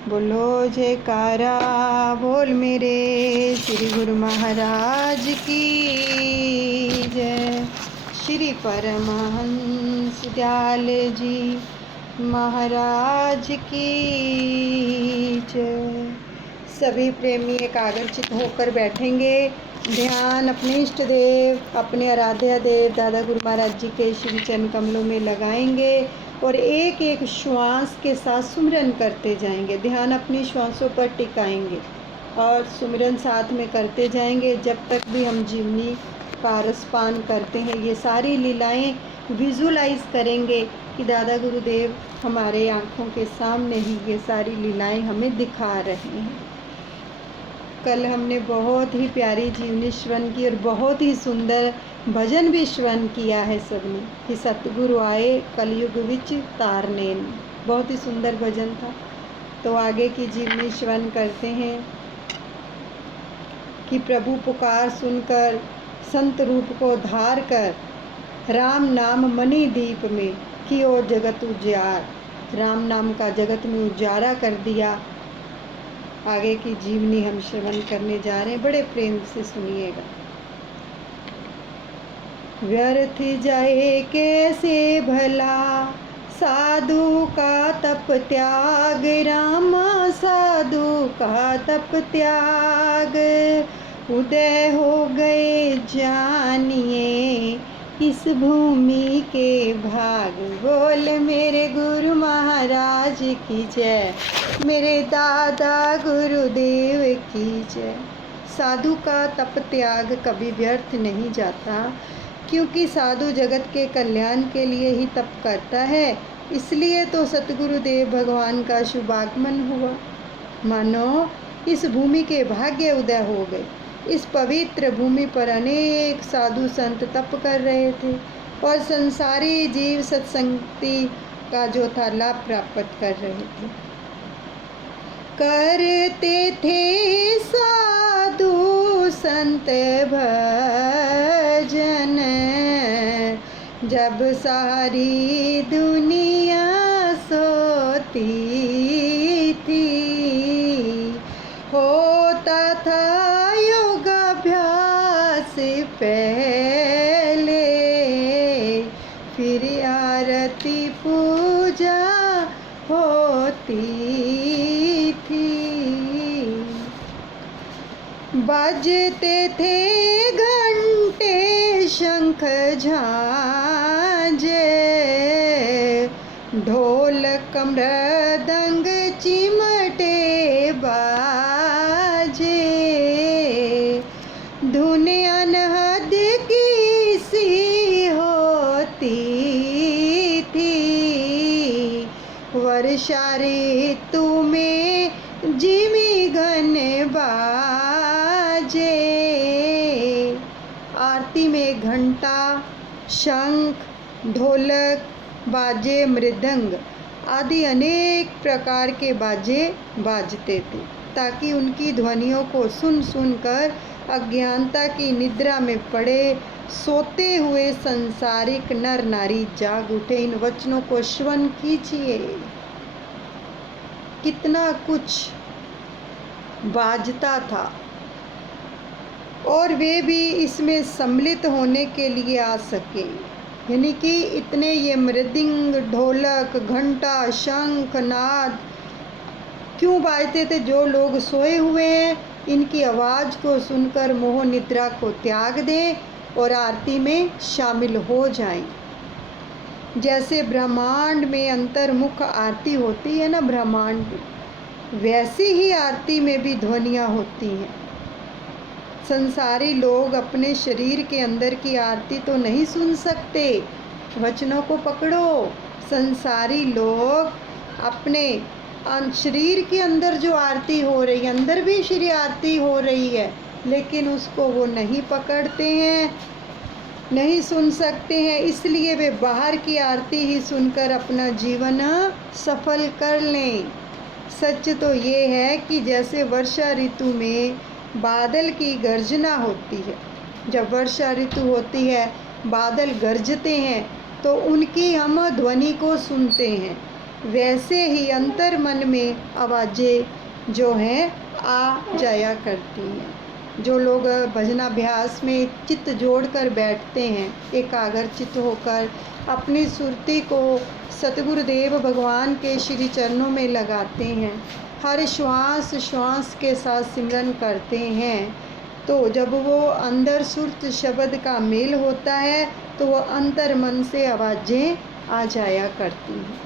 बोलो जयकारा बोल मेरे श्री गुरु महाराज की जय। श्री परमहंस दयाल जी महाराज की जय। सभी प्रेमी एकाग्रचित होकर बैठेंगे। ध्यान अपने इष्ट देव, अपने आराध्य देव दादा गुरु महाराज जी के श्री चरण कमलों में लगाएंगे और एक एक श्वास के साथ सुमिरन करते जाएंगे। ध्यान अपनी श्वासों पर टिकाएंगे और सुमिरन साथ में करते जाएंगे जब तक भी हम जीवनी का रसपान करते हैं। ये सारी लीलाएं विजुलाइज करेंगे कि दादा गुरुदेव हमारे आँखों के सामने ही ये सारी लीलाएं हमें दिखा रहे हैं। कल हमने बहुत ही प्यारी जीवनी श्रवण की और बहुत ही सुंदर भजन भी श्रवण किया है सबने कि सतगुरु आए कलयुग विच तारने। बहुत ही सुंदर भजन था। तो आगे की जीवनी श्रवण करते हैं कि प्रभु पुकार सुनकर संत रूप को धार कर राम नाम मणि दीप में कियो जगत उजियार। राम नाम का जगत में उजारा कर दिया। आगे की जीवनी हम श्रवण करने जा रहे हैं, बड़े प्रेम से सुनिएगा। व्यर्थ जाए कैसे भला साधु का तप त्याग, रामा साधु का तप त्याग। उदय हो गए जानिए इस भूमि के भाग। बोल मेरे गुरु महाराज की जय, मेरे दादा गुरुदेव की जय। साधु का तप त्याग कभी व्यर्थ नहीं जाता, क्योंकि साधु जगत के कल्याण के लिए ही तप करता है। इसलिए तो सतगुरुदेव भगवान का शुभागमन हुआ। मानो इस भूमि के भाग्य उदय हो गए। इस पवित्र भूमि पर अनेक साधु संत तप कर रहे थे और संसारी जीव सत्संगति का जो था लाभ प्राप्त कर रहे थे। करते थे साधु संत भजन, जब सारी दुनिया सोती थी। होता था योगाभ्यास पहले, फिर आरती पूजा होती थी। बजते थे घंटे शंख झांझे, ढोलक मृदंग चिमटे बाजे। धुन अनहद की सी होती थी, वर्षा ऋतु में जिमी घन बाजे। आरती में घंटा, शंख, ढोलक, बाजे, मृदंग आदि अनेक प्रकार के बाजे बाजते थे, ताकि उनकी ध्वनियों को सुन सुनकर अज्ञानता की निद्रा में पड़े सोते हुए संसारिक नर नारी जाग उठे। इन वचनों को श्रवण कीजिए। कितना कुछ बाजता था और वे भी इसमें सम्मिलित होने के लिए आ सके। यानी कि इतने ये मृदंग, ढोलक, घंटा, शंख, नाद क्यों बाजते थे? जो लोग सोए हुए हैं इनकी आवाज़ को सुनकर मोह निद्रा को त्याग दें और आरती में शामिल हो जाएं। जैसे ब्रह्मांड में अंतर्मुख आरती होती है ना, ब्रह्मांड, वैसी ही आरती में भी ध्वनियाँ होती हैं। संसारी लोग अपने शरीर के अंदर की आरती तो नहीं सुन सकते। वचनों को पकड़ो। संसारी लोग अपने शरीर के अंदर जो आरती हो रही है, अंदर भी श्री आरती हो रही है, लेकिन उसको वो नहीं पकड़ते हैं, नहीं सुन सकते हैं। इसलिए वे बाहर की आरती ही सुनकर अपना जीवन सफल कर लें। सच तो ये है कि जैसे वर्षा ऋतु में बादल की गर्जना होती है, जब वर्षा ऋतु होती है बादल गरजते हैं तो उनकी हम ध्वनि को सुनते हैं। वैसे ही अंतर मन में आवाज़ें जो हैं आ जाया करती हैं। जो लोग भजनाभ्यास में चित्त जोड़कर बैठते हैं, एकाग्रचित्त होकर अपनी सुरती को सतगुरुदेव भगवान के श्री चरणों में लगाते हैं, हर श्वास श्वास के साथ सिमरन करते हैं, तो जब वो अंदर सुरत शब्द का मेल होता है तो वो अंतर मन से आवाज़ें आ जाया करती हैं।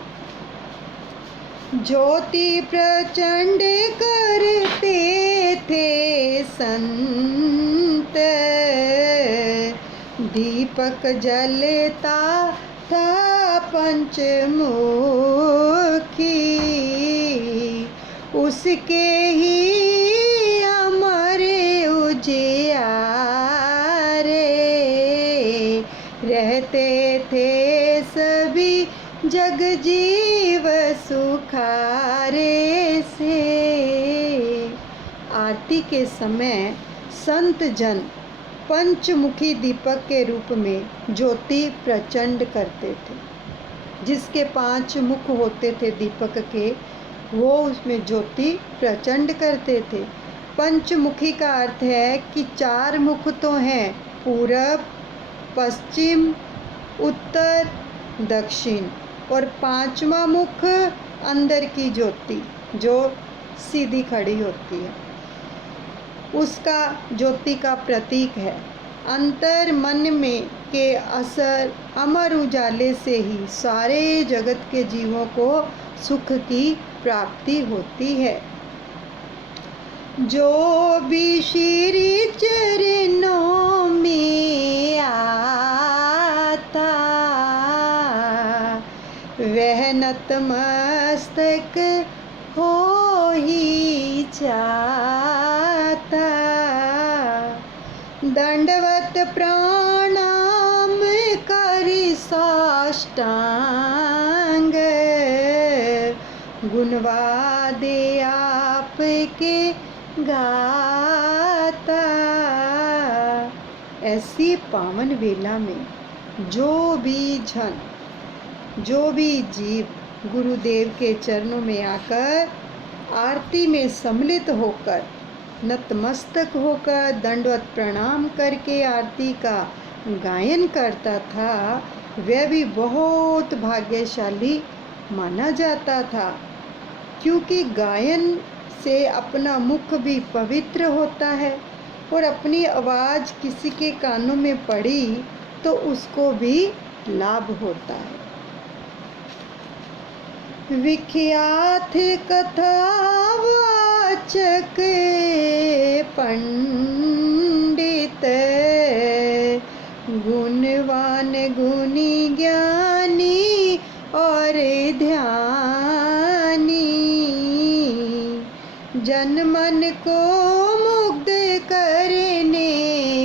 ज्योति प्रचंड करते थे संत, दीपक जलता था पंचमुखी, उसके ही अमर उजियारे रहते थे सभी जग जीव सुखारे से। आरती के समय संत जन पंचमुखी दीपक के रूप में ज्योति प्रचंड करते थे। जिसके 5 मुख होते थे दीपक के, वो उसमें ज्योति प्रचंड करते थे। पंचमुखी का अर्थ है कि 4 मुख तो हैं, पूरब, पश्चिम, उत्तर, दक्षिण, और 5वां मुख अंदर की ज्योति जो सीधी खड़ी होती है, उसका ज्योति का प्रतीक है। अंतर मन में के असर अमर उजाले से ही सारे जगत के जीवों को सुख की प्राप्ति होती है। जो भी श्री चरणों में आता, वह नतमस्तक हो ही जाता। दंडवत प्रणाम कर साष्टांग, गुणवादे आपके गाता। ऐसी पावन वेला में जो भी जीव गुरुदेव के चरणों में आकर आरती में सम्मिलित होकर नतमस्तक होकर दंडवत प्रणाम करके आरती का गायन करता था, वह भी बहुत भाग्यशाली माना जाता था। क्योंकि गायन से अपना मुख भी पवित्र होता है और अपनी आवाज़ किसी के कानों में पड़ी तो उसको भी लाभ होता है। विख्यात कथावाचक पंडित, गुणवान गुणी ज्ञानी और ध्यानी, जन मन को मुग्ध करने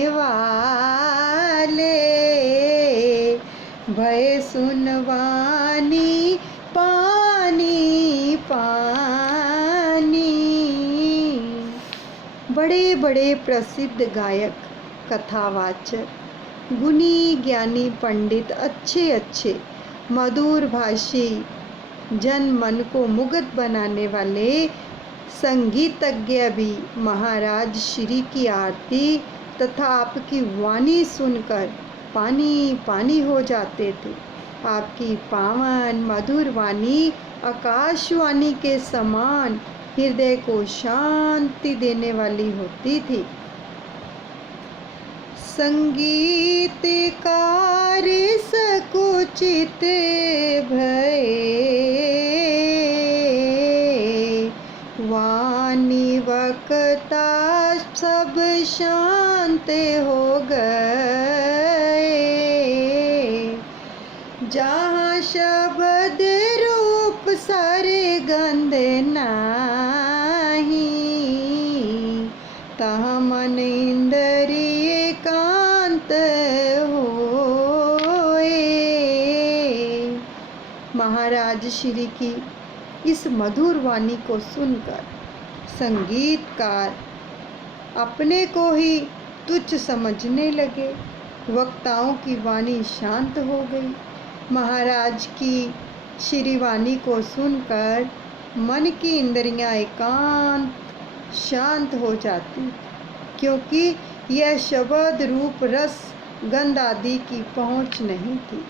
वाले, भय सुनवानी पानी पानी। बड़े बड़े प्रसिद्ध गायक, कथावाचक, गुणी ज्ञानी पंडित, अच्छे मधुर भाषी, जन मन को मुग्ध बनाने वाले संगीतज्ञ भी महाराज श्री की आरती तथा आपकी वाणी सुनकर पानी पानी हो जाते थे। आपकी पावन मधुर वाणी आकाशवाणी के समान हृदय को शांति देने वाली होती थी। संगीतकार सकुचित भये, वाणी वक्ता सब शांत हो गए। जहाँ शब्द रूप सारे गंध नाही, तहाँ मन इंद्रिय एकांत होए। महाराज श्री की इस मधुर वाणी को सुनकर संगीतकार अपने को ही तुच्छ समझने लगे। वक्ताओं की वाणी शांत हो गई। महाराज की श्री वाणी को सुनकर मन की इंद्रियां एकांत शांत हो जाती, क्योंकि यह शब्द रूप रस गंध आदि की पहुंच नहीं थी।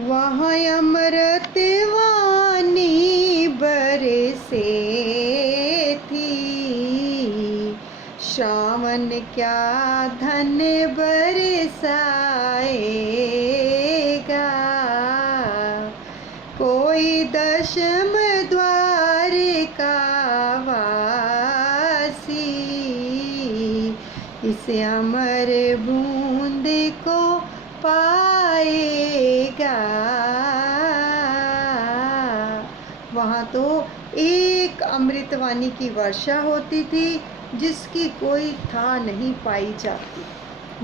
वहाँ अमृत वाणी बरसे थी, श्रावण क्या धन बरसाएगा। कोई दशम द्वार का वासी इस अमर बूंद को पाएगा। वहाँ तो एक अमृतवाणी की वर्षा होती थी जिसकी कोई था नहीं पाई जाती।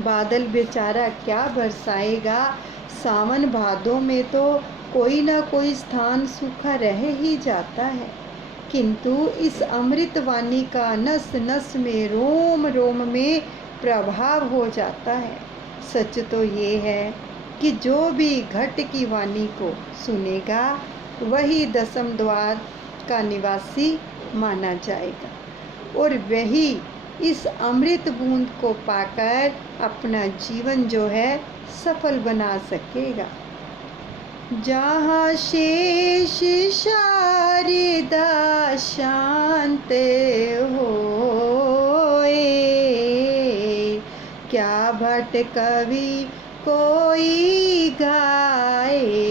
बादल बेचारा क्या बरसाएगा, सावन भादों में तो कोई ना कोई स्थान सूखा रह ही जाता है, किंतु इस अमृतवाणी का नस नस में रोम रोम में प्रभाव हो जाता है। सच तो ये है कि जो भी घट की वाणी को सुनेगा वही दशम द्वार का निवासी माना जाएगा, और वही इस अमृत बूंद को पाकर अपना जीवन जो है सफल बना सकेगा। जहाँ शेष शारदा शांत होए, क्या भट्ट कवि कोई गाएगा।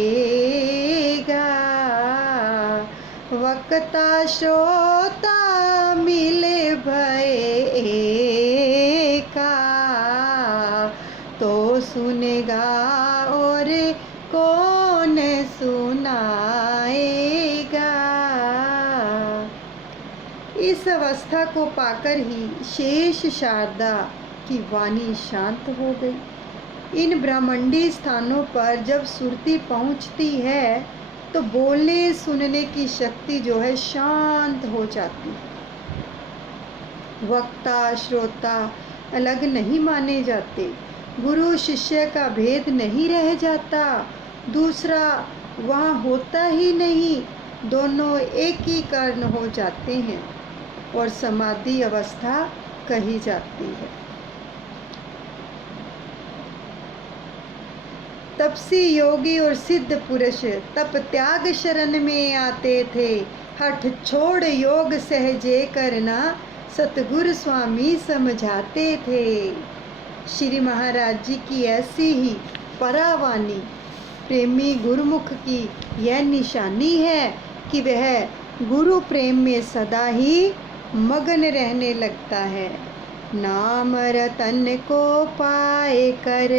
वक्ता श्रोता मिले भय का, तो सुनेगा और कौन सुनाएगा। इस अवस्था को पाकर ही शेष शारदा की वाणी शांत हो गई। इन ब्रह्मांडी स्थानों पर जब सुरती पहुंचती है तो बोलने सुनने की शक्ति जो है शांत हो जाती है। वक्ता श्रोता अलग नहीं माने जाते, गुरु शिष्य का भेद नहीं रह जाता, दूसरा वहाँ होता ही नहीं, दोनों एक ही कर्ण हो जाते हैं और समाधि अवस्था कही जाती है। तपसी योगी और सिद्ध पुरुष तप त्याग शरण में आते थे, हठ छोड़ योग सहजे करना सतगुरु स्वामी समझाते थे। श्री महाराज जी की ऐसी ही परावाणी प्रेमी गुरुमुख की यह निशानी है कि वह गुरु प्रेम में सदा ही मगन रहने लगता है। नाम रतन को पाए कर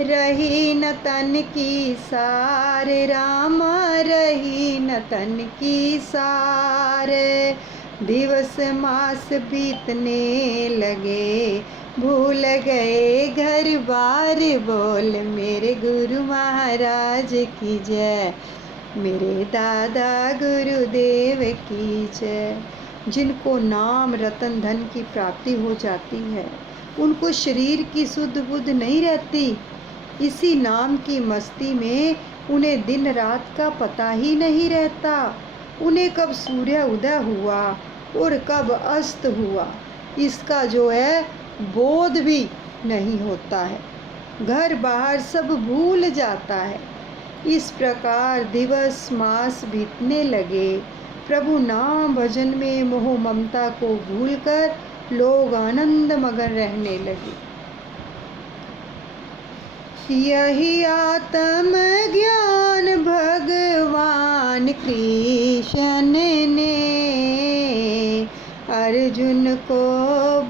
रही न तन की सार, राम रही न तन की सार। दिवस मास बीतने लगे, भूल गए घर बार, बोल मेरे गुरु महाराज की जय, मेरे दादा गुरुदेव की जय। जिनको नाम रतन धन की प्राप्ति हो जाती है, उनको शरीर की सुध बुध नहीं रहती। इसी नाम की मस्ती में उन्हें दिन रात का पता ही नहीं रहता। उन्हें कब सूर्य उदय हुआ और कब अस्त हुआ, इसका जो है बोध भी नहीं होता है। घर बाहर सब भूल जाता है। इस प्रकार दिवस मास बीतने लगे। प्रभु नाम भजन में मोह ममता को भूलकर लोग आनंद मगन रहने लगे। यही आत्म ज्ञान भगवान कृष्ण ने अर्जुन को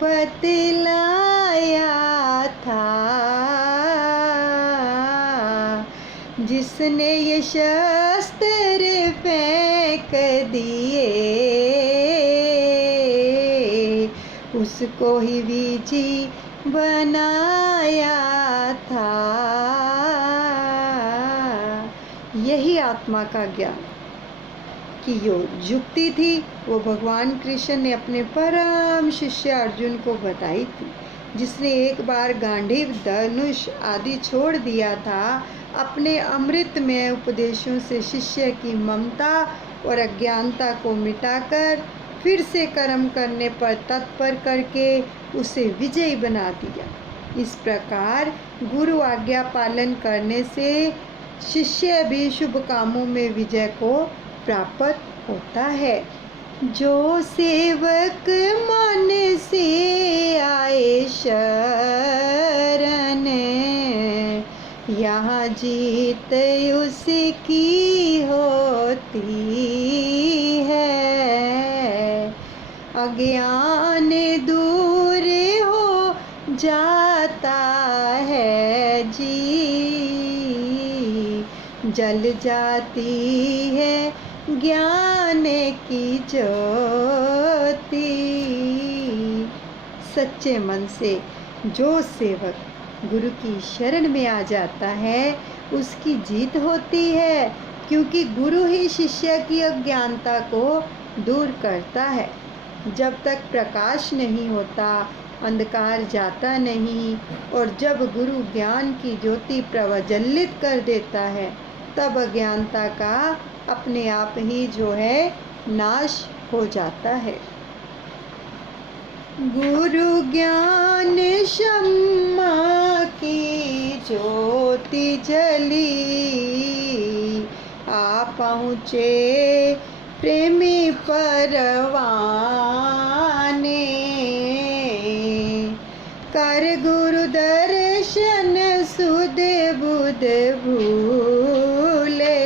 बतलाया था, जिसने ये शस्त्र फेंक दिए उसको ही विजयी बनाया था। यही आत्मा का ज्ञान की जो युक्ति थी वो भगवान कृष्ण ने अपने परम शिष्य अर्जुन को बताई थी, जिसने एक बार गांडीव धनुष आदि छोड़ दिया था। अपने अमृतमय उपदेशों से शिष्य की ममता और अज्ञानता को मिटाकर फिर से कर्म करने पर तत्पर करके उसे विजयी बना दिया। इस प्रकार गुरु आज्ञा पालन करने से शिष्य भी शुभ कामों में विजय को प्राप्त होता है। जो सेवक मन से आए शरण, यहाँ जीत उसकी होती है। अज्ञान दूर हो जाता है जी, जल जाती है ज्ञान की ज्योति। सच्चे मन से जो सेवक गुरु की शरण में आ जाता है उसकी जीत होती है, क्योंकि गुरु ही शिष्य की अज्ञानता को दूर करता है। जब तक प्रकाश नहीं होता अंधकार जाता नहीं, और जब गुरु ज्ञान की ज्योति प्रज्वलित कर देता है तब अज्ञानता का अपने आप ही जो है नाश हो जाता है। गुरु ज्ञान क्षमा की ज्योति जली, आ पहुँचे प्रेमी परवाने। कर गुरु दर्शन सुध बुध भूले,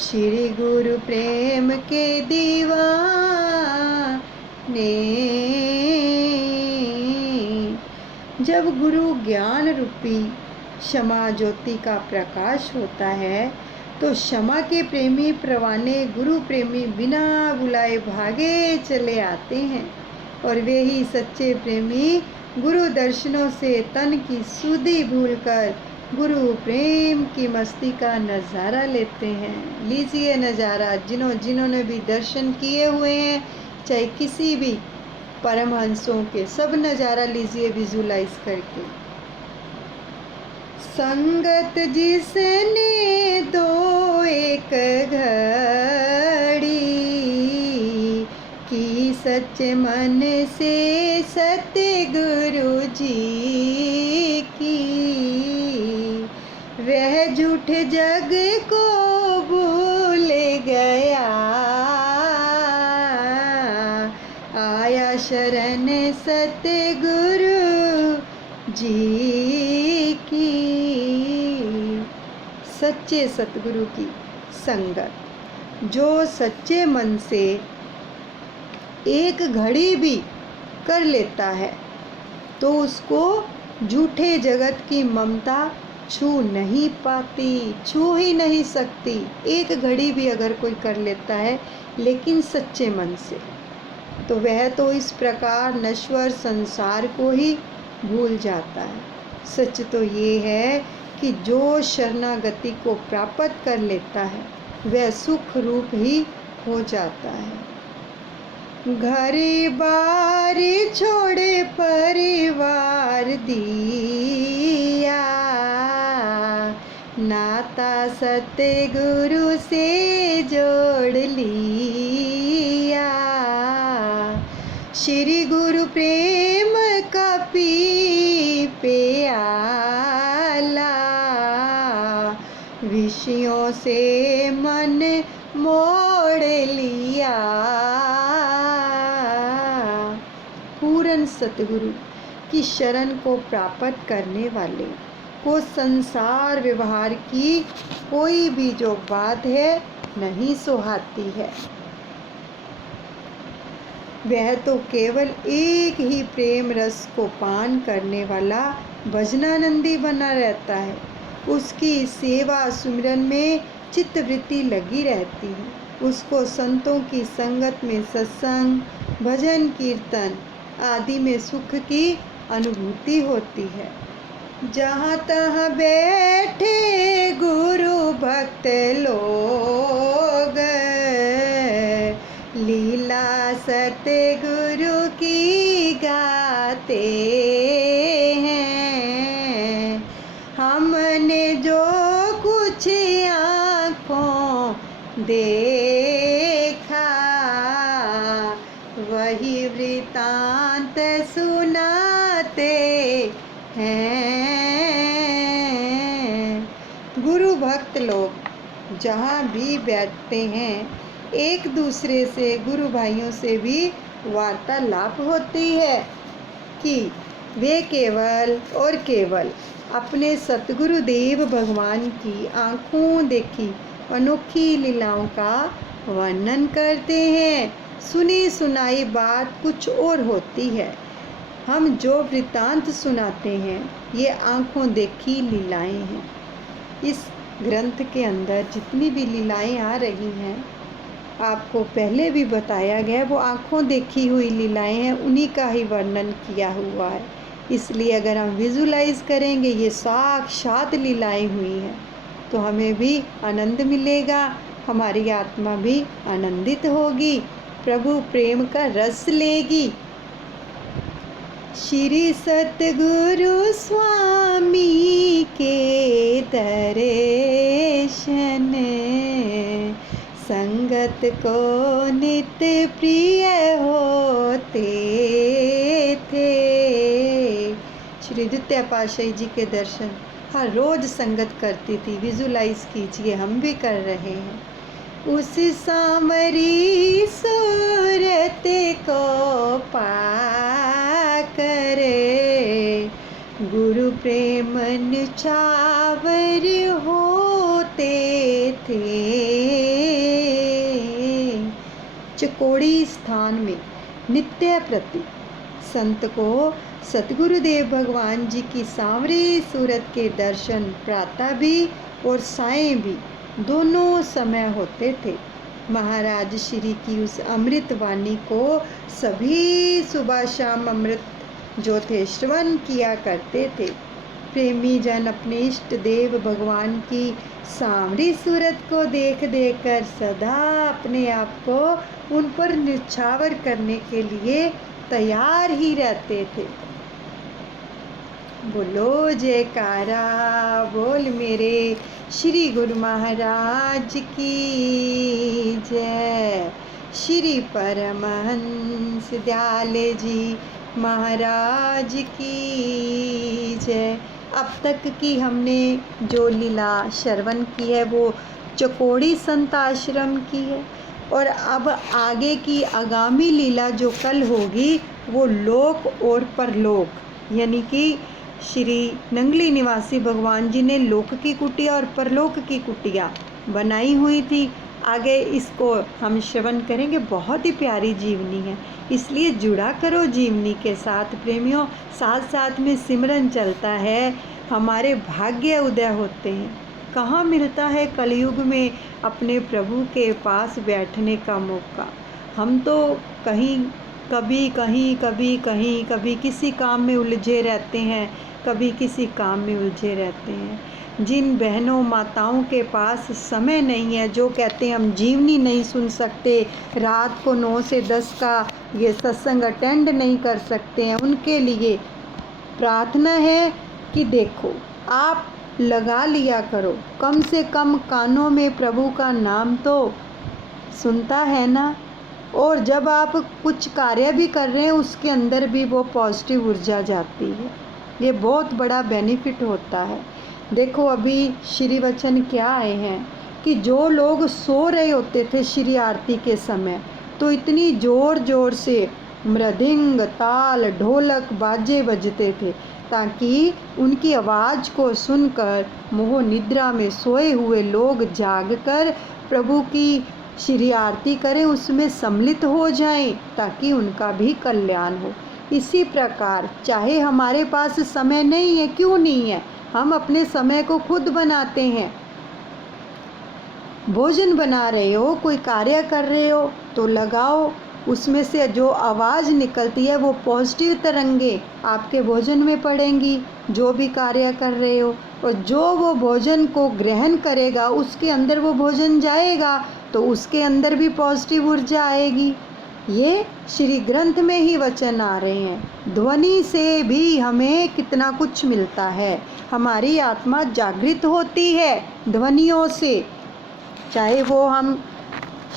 श्री गुरु प्रेम के दीवाने। जब गुरु ज्ञान रूपी क्षमा ज्योति का प्रकाश होता है तो क्षमा के प्रेमी परवाने गुरु प्रेमी बिना बुलाए भागे चले आते हैं, और वे ही सच्चे प्रेमी गुरु दर्शनों से तन की सुधि भूलकर गुरु प्रेम की मस्ती का नज़ारा लेते हैं। लीजिए नज़ारा, जिन्होंने भी दर्शन किए हुए हैं, चाहे किसी भी परमहंसों के, सब नज़ारा लीजिए विजुलाइज करके। संगत जिसने दो एक घड़ी की, सच्चे मन से सतगुरु जी की, वह झूठे जग को भूल गया, आया शरण सतगुरु जी की। सच्चे सतगुरु की संगत, जो सच्चे मन से एक घड़ी भी कर लेता है तो उसको झूठे जगत की ममता छू नहीं पाती, छू ही नहीं सकती। एक घड़ी भी अगर कोई कर लेता है लेकिन सच्चे मन से, तो वह तो इस प्रकार नश्वर संसार को ही भूल जाता है। सच तो ये है कि जो शरणागति को प्राप्त कर लेता है वह सुख रूप ही हो जाता है। घर बार छोड़े परिवार दिया, नाता सतगुरु से जोड़ लिया, श्री गुरु प्रेम का पी प्याला, विषयों से मन मोड़ लिया। पूर्ण सतगुरु की शरण को प्राप्त करने वाले को संसार व्यवहार की कोई भी जो बात है नहीं सुहाती है। वह तो केवल एक ही प्रेम रस को पान करने वाला भजनानंदी बना रहता है। उसकी सेवा सुमिरन में चित्तवृत्ति लगी रहती है। उसको संतों की संगत में सत्संग, भजन, कीर्तन आदि में सुख की अनुभूति होती है। जहाँ तहाँ बैठे गुरु भक्त लोग, लीला सतगुरु की गाते हैं। हमने लोग जहाँ भी बैठते हैं, एक दूसरे से, गुरु भाइयों से भी वार्तालाप होती है कि वे केवल और केवल अपने सतगुरुदेव भगवान की आँखों देखी अनोखी लीलाओं का वर्णन करते हैं। सुनी सुनाई बात कुछ और होती है। हम जो वृत्तांत सुनाते हैं ये आँखों देखी लीलाएं हैं। इस ग्रंथ के अंदर जितनी भी लीलाएं आ रही हैं, आपको पहले भी बताया गया, वो आँखों देखी हुई लीलाएं हैं, उन्हीं का ही वर्णन किया हुआ है। इसलिए अगर हम विजुलाइज करेंगे ये साक्षात लीलाएं हुई हैं तो हमें भी आनंद मिलेगा, हमारी आत्मा भी आनंदित होगी, प्रभु प्रेम का रस लेगी। श्री सतगुरु स्वामी के दर्शन संगत को नित्य प्रिय होते थे। श्री द्वितीय पातशाही जी के दर्शन हर रोज संगत करती थी। विजुलाइज कीजिए, हम भी कर रहे हैं। उस सांवरी सूरत को पाकर गुरु प्रेम न्यौछावर होते थे। चकोड़ी स्थान में नित्य प्रति संत को सतगुरुदेव भगवान जी की सांवरी सूरत के दर्शन प्रातः भी और सायं भी दोनों समय होते थे। महाराज श्री की उस अमृत वाणी को सभी सुबह शाम अमृत जो थे श्रवण किया करते थे। प्रेमी जन अपने इष्ट देव भगवान की सांवरी सूरत को देख देख कर सदा अपने आप को उन पर न्यौछावर करने के लिए तैयार ही रहते थे। बोलो जयकारा बोल मेरे श्री गुरु महाराज की जय। श्री परमहंस दयाले जी महाराज की जय। अब तक की हमने जो लीला श्रवण की है वो चकोड़ी संत आश्रम की है, और अब आगे की आगामी लीला जो कल होगी वो लोक और परलोक, यानी कि श्री नंगली निवासी भगवान जी ने लोक की कुटिया और परलोक की कुटिया बनाई हुई थी। आगे इसको हम श्रवण करेंगे। बहुत ही प्यारी जीवनी है, इसलिए जुड़ा करो जीवनी के साथ प्रेमियों। साथ साथ में सिमरन चलता है, हमारे भाग्य उदय होते हैं। कहाँ मिलता है कलयुग में अपने प्रभु के पास बैठने का मौका। हम तो कहीं कभी कहीं कभी कहीं कभी किसी काम में उलझे रहते हैं, कभी किसी काम में उलझे रहते हैं। जिन बहनों माताओं के पास समय नहीं है, जो कहते हैं हम जीवनी नहीं सुन सकते, रात को 9 से 10 का ये सत्संग अटेंड नहीं कर सकते हैं, उनके लिए प्रार्थना है कि देखो आप लगा लिया करो, कम से कम कानों में प्रभु का नाम तो सुनता है ना। और जब आप कुछ कार्य भी कर रहे हैं उसके अंदर भी वो पॉजिटिव ऊर्जा जाती है, ये बहुत बड़ा बेनिफिट होता है। देखो अभी श्री वचन क्या आए हैं कि जो लोग सो रहे होते थे श्री आरती के समय, तो इतनी ज़ोर ज़ोर से मृदंग ताल ढोलक बाजे बजते थे ताकि उनकी आवाज़ को सुनकर मोह निद्रा में सोए हुए लोग जागकर प्रभु की श्री आरती करें, उसमें सम्मिलित हो जाएं, ताकि उनका भी कल्याण हो। इसी प्रकार चाहे हमारे पास समय नहीं है, क्यों नहीं है, हम अपने समय को खुद बनाते हैं। भोजन बना रहे हो, कोई कार्य कर रहे हो तो लगाओ, उसमें से जो आवाज़ निकलती है वो पॉजिटिव तरंगे आपके भोजन में पड़ेंगी जो भी कार्य कर रहे हो, और जो वो भोजन को ग्रहण करेगा उसके अंदर वो भोजन जाएगा तो उसके अंदर भी पॉजिटिव ऊर्जा आएगी। ये श्री ग्रंथ में ही वचन आ रहे हैं। ध्वनि से भी हमें कितना कुछ मिलता है, हमारी आत्मा जागृत होती है ध्वनियों से। चाहे वो हम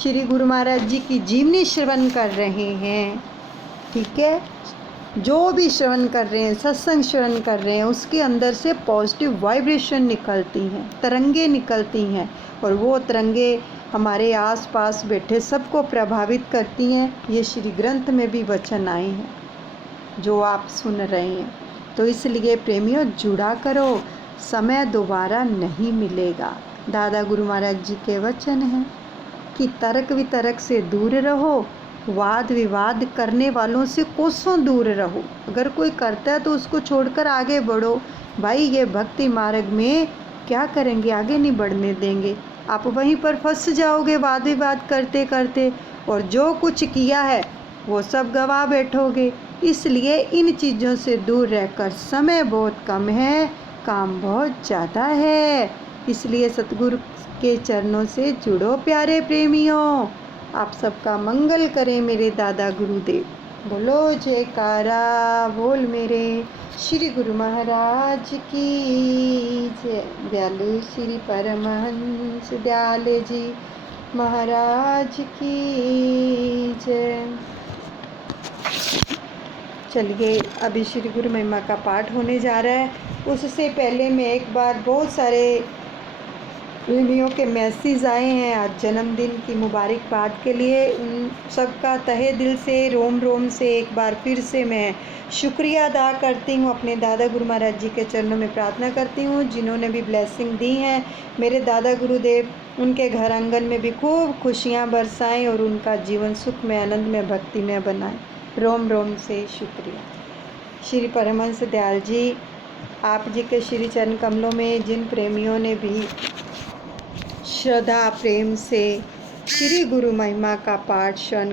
श्री गुरु महाराज जी की जीवनी श्रवण कर रहे हैं, ठीक है, जो भी श्रवण कर रहे हैं, सत्संग श्रवण कर रहे हैं, उसके अंदर से पॉजिटिव वाइब्रेशन निकलती हैं, तरंगे निकलती हैं, और वो तरंगे हमारे आसपास बैठे सबको प्रभावित करती हैं। ये श्री ग्रंथ में भी वचन आए हैं जो आप सुन रहे हैं। तो इसलिए प्रेमियों, जुड़ा करो, समय दोबारा नहीं मिलेगा। दादा गुरु महाराज जी के वचन हैं कि तर्क वितर्क से दूर रहो, वाद विवाद करने वालों से कोसों दूर रहो। अगर कोई करता है तो उसको छोड़कर आगे बढ़ो। भाई, ये भक्ति मार्ग में क्या करेंगे, आगे नहीं बढ़ने देंगे, आप वहीं पर फंस जाओगे वाद विवाद करते करते, और जो कुछ किया है वो सब गवा बैठोगे। इसलिए इन चीज़ों से दूर रहकर, समय बहुत कम है, काम बहुत ज़्यादा है, इसलिए सतगुरु के चरणों से जुड़ो प्यारे प्रेमियों। आप सबका मंगल करें मेरे दादा गुरुदेव। बोलो जयकारा बोल मेरे श्री गुरु महाराज की जय। दयालु श्री परमहंस दयाल जी महाराज की जय। चलिए, अभी श्री गुरु महिमा का पाठ होने जा रहा है। उससे पहले मैं एक बार, बहुत सारे प्रेमियों के मैसेज आए हैं आज जन्मदिन की मुबारकबाद के लिए। उन सबका तहे दिल से, रोम रोम से एक बार फिर से मैं शुक्रिया अदा करती हूँ। अपने दादा गुरु महाराज जी के चरणों में प्रार्थना करती हूँ, जिन्होंने भी ब्लेसिंग दी हैं। मेरे दादा गुरुदेव उनके घर आंगन में भी खूब खुशियाँ बरसाएं और उनका जीवन सुख में, आनंद में, भक्ति में बनाएं। रोम रोम से शुक्रिया। श्री परमहंस दयाल जी, आप जी के श्री चरण कमलों में जिन प्रेमियों ने भी श्रद्धा प्रेम से श्री गुरु महिमा का पाठ श्रवण